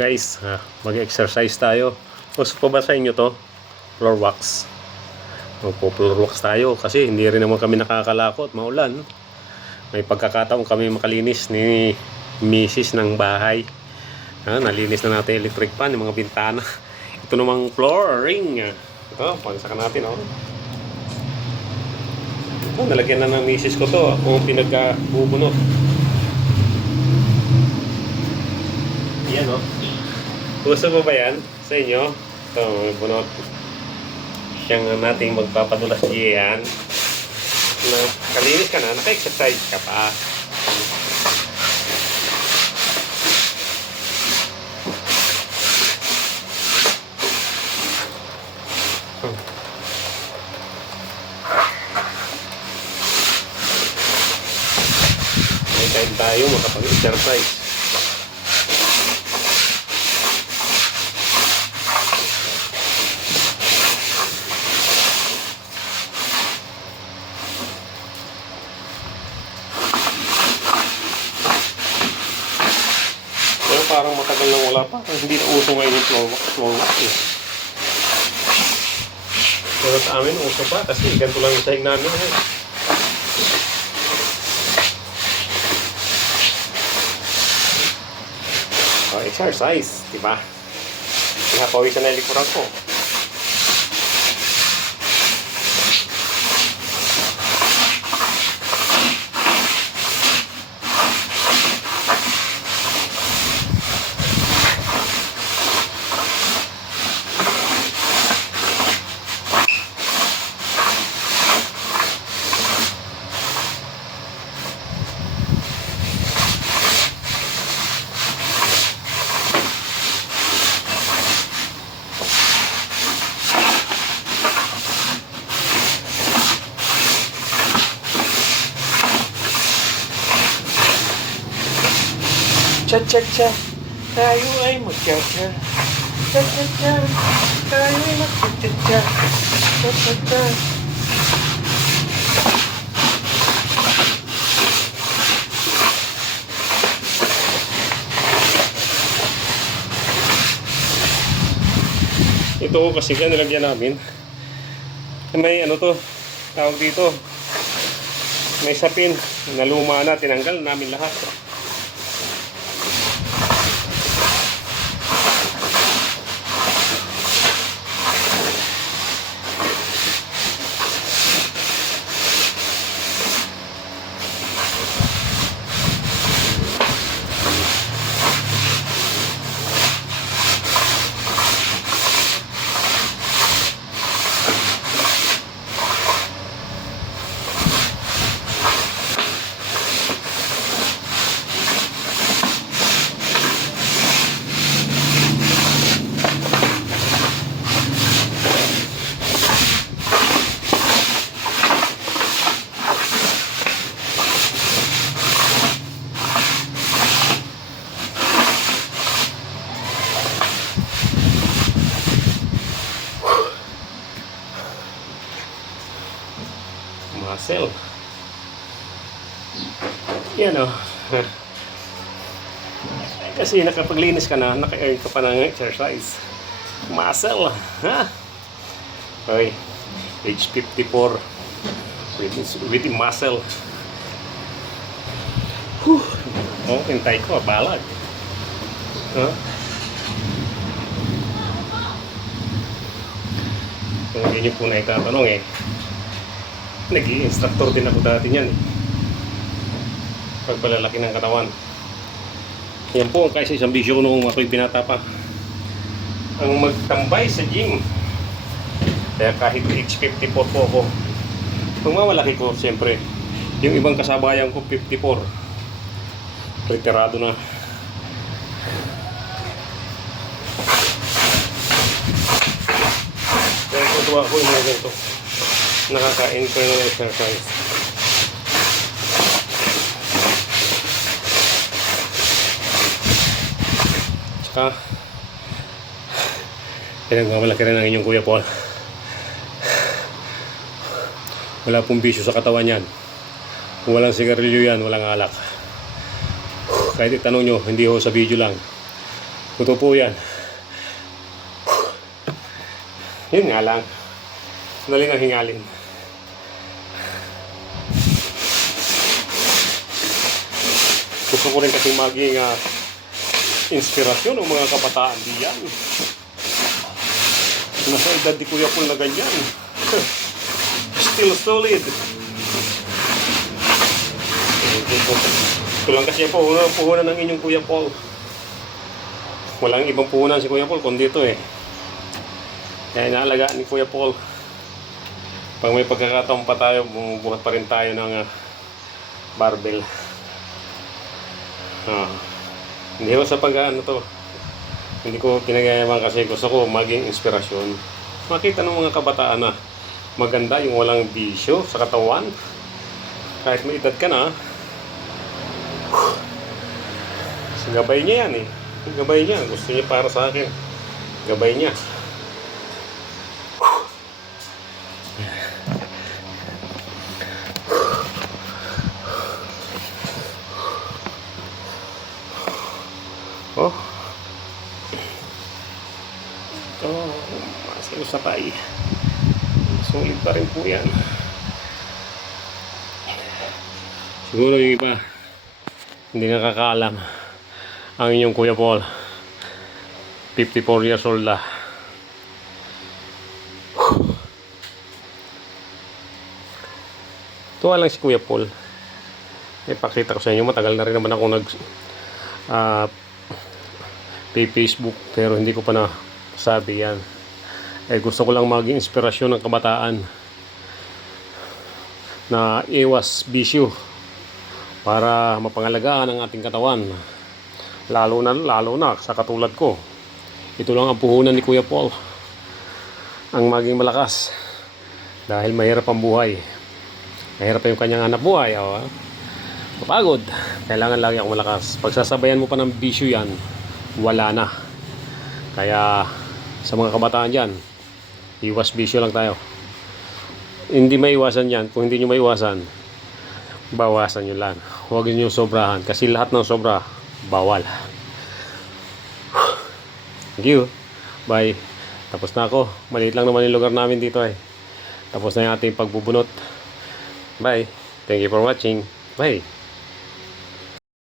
Guys, mag-exercise tayo. Gusto pa ba sa inyo to? Floor wax. Magpo-floor wax tayo kasi hindi rin naman kami nakakalakot, maulan. May pagkakataon kami makalinis ni Mrs. ng bahay. Nalinis na natin electric fan, yung mga bintana. Ito namang flooring. Ito, pagsakan natin. Ito, nalagyan na ng Mrs. ko to. Kung pinagkabubunot. Yan Gusto mo ba yan sa inyo? Ito, may bunot. Siyang nating magpapadulas diyan. Kalinis ka na, naka-exercise ka pa. May time tayo makapag-exercise. Parang matagal lang wala pa. Hindi na uso ngayon yung floor wax Pero sa amin, uso pa. Kasi ganito lang yung sahig namin. Exercise, diba? Pinapawisan na yung likuran ko. Cha-cha-cha, tayo ay mag-cha-cha. Cha-cha-cha, tayo ay mag-cha-cha. Cha-cha-cha. Ito kasi nilagyan namin. May to, tawag dito. May sapin, naluma na, tinanggal namin lahat. Muscle. Yan Kasi nakapaglinis ka na, naka-earn ka pa ng exercise. Muscle. Okay. Age 54. With the muscle. Hintay ko, balag. Kung hindi nyo po na itatanong nag-i-instructor din ako dati niyan pagpalalaki ng katawan. Yan po kasi isang bisyo ko nung ako'y binata pa, ang magtambay sa gym. Kaya kahit age 54 po ako, pag mamalaki ko siyempre, yung ibang kasabayan ko 54, retirado na. Kaya tutuwa ko yung mga ganito, nakaka-earn ko yung exercise. Tsaka pinagmamalaki rin ang inyong Kuya Paul. Wala pong bisyo sa katawan yan. Kung walang sigarilyo yan, walang alak. Kahit itanong nyo, hindi ho sa video lang. Totoo po yan. Yun nga lang. Dali na hingalin. Gusto ko rin kasi maging inspirasyon ng mga kabataan diyan. Nasa edad di Kuya Paul na ganyan. Still solid. Ito lang kasi po, puhunan ng inyong Kuya Paul. Walang ibang puhunan si Kuya Paul kundi ito eh. Kaya inaalagaan ni Kuya Paul. Pag may pagkakataon pa tayo, bumubuhat pa rin tayo ng barbell. Hindi ko sa pag-ano to. Hindi ko pinagayaman kasi gusto ko maging inspirasyon. Makita ng mga kabataan na maganda yung walang bisyo sa katawan. Kahit may edad ka na. Gabay niya yan eh. Gabay niya. Gusto niya para sa akin. Gabay niya. Oh. Ito, masalo sa pay. Sulit pa rin po yan. Siguro yung iba hindi nakakaalam ang inyong Kuya Paul 54 years old na. Tuwa lang si Kuya Paul. Ipakita ko sa inyo, matagal na rin naman ako Facebook pero hindi ko pa na sabi yan. Gusto ko lang maging inspirasyon ng kabataan na iwas bisyo para mapangalagaan ang ating katawan, lalo na sa katulad ko. Ito lang ang puhunan ni Kuya Paul, ang maging malakas, dahil mahirap ang buhay, mahirap yung kanyang hanap buhay. Mapagod, kailangan lagi akong malakas. Pagsasabayan mo pa ng bisyo yan, wala na. Kaya sa mga kabataan dyan, iwas bisyo lang tayo. Hindi maiwasan yan. Kung hindi nyo maiwasan, bawasan nyo lang. Huwag nyo sobrahan, kasi lahat ng sobra bawal. Thank you. Bye. Tapos na ako. Maliit lang naman yung lugar namin dito eh. Tapos na yung ating pagbubunot. Bye. Thank you for watching. Bye.